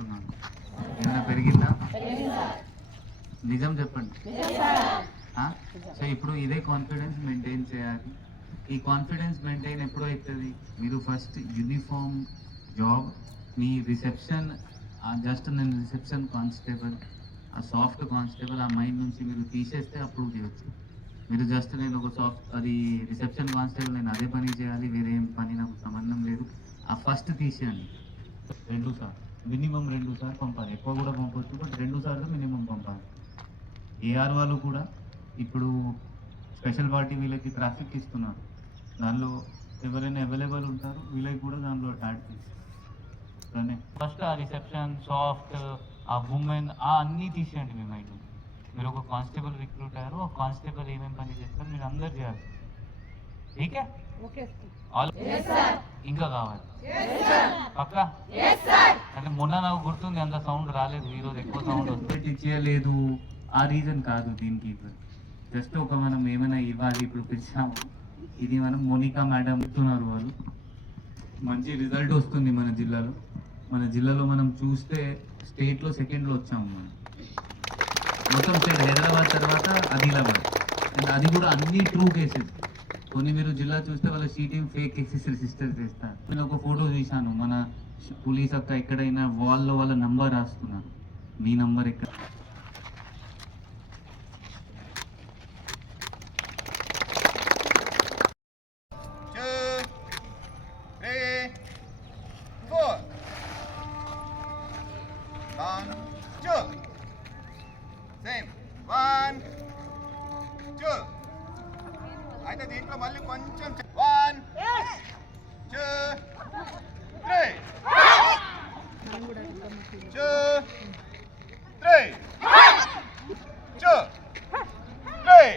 ఏమైనా పెరిగిందా? నిజం చెప్పండి. సో ఇప్పుడు ఇదే కాన్ఫిడెన్స్ మెయింటైన్ చేయాలి. ఈ కాన్ఫిడెన్స్ మెయింటైన్ ఎప్పుడు అవుతుంది? మీరు ఫస్ట్ యూనిఫామ్ జాబ్, మీ రిసెప్షన్, జస్ట్ నేను రిసెప్షన్ కానిస్టేబుల్, ఆ సాఫ్ట్ కానిస్టేబుల్, ఆ మైండ్ నుంచి మీరు తీసేస్తే అప్పుడు చేయొచ్చు. మీరు జస్ట్ నేను ఒక సాఫ్ట్ అది రిసెప్షన్ కానిస్టేబుల్, నేను అదే పని చేయాలి, వేరే ఏం పని నాకు సంబంధం లేదు, ఆ ఫస్ట్ తీసేయండి. 2 సార్లు మినిమం 2 సార్లు పంపాలి. ఎక్కువ కూడా పంపవచ్చు, బట్ 2 సార్లు మినిమం పంపాలి. ఏఆర్ వాళ్ళు కూడా ఇప్పుడు స్పెషల్ పార్టీ వీళ్ళకి ట్రాఫిక్ ఇస్తున్నారు, దానిలో ఎవరైనా అవైలబుల్ ఉంటారు, వీళ్ళకి కూడా దానిలో యాడ్ చేసి ఫస్ట్ ఆ రిసెప్షన్, సాఫ్ట్, ఆ ఉమెన్, ఆ అన్నీ తీసేయండి మీ మైండ్. మీరు ఒక కానిస్టేబుల్ రిక్రూట్ అయ్యారు, ఆ కానిస్టేబుల్ ఏమేమి పని చేస్తారు మీరు అందరు చేయాలి. ఠీకే? ఇంకా కావాలి పక్క? అంటే మొన్న నాకు గుర్తుంది అంత సౌండ్ రాలేదు, ఈరోజు ఎక్కువ సౌండ్ వస్తుంది. ఇచ్చేయలేదు ఆ రీజన్ కాదు దీనికి. జస్ట్ ఒక మనం ఏమైనా ఇవ్వాలి, ఇప్పుడు పిలిచాము, ఇది మనం మోనికా మేడం ఇస్తున్నారు, వాళ్ళు మంచి రిజల్ట్ వస్తుంది మన జిల్లాలో. మన జిల్లాలో మనం చూస్తే స్టేట్లో సెకండ్లో వచ్చాము మనం, మొత్తం స్టేట్. హైదరాబాద్ తర్వాత ఆదిలాబాద్, అండ్ అది కూడా అన్ని ట్రూ కేసెస్. కొన్ని మీరు జిల్లా చూస్తే వాళ్ళ షీటింగ్ ఫేక్ కేసెస్ రిజిస్టర్ చేస్తారు. నేను ఒక ఫోటో తీశాను, మన పోలీస్ అక్క ఎక్కడైనా వాల్లో వాళ్ళ నంబర్ రాస్తున్నారు, మీ నంబర్ ఎక్కడ. అయితే దీంట్లో మళ్ళీ కొంచెం 1 2 3 2 3 2 3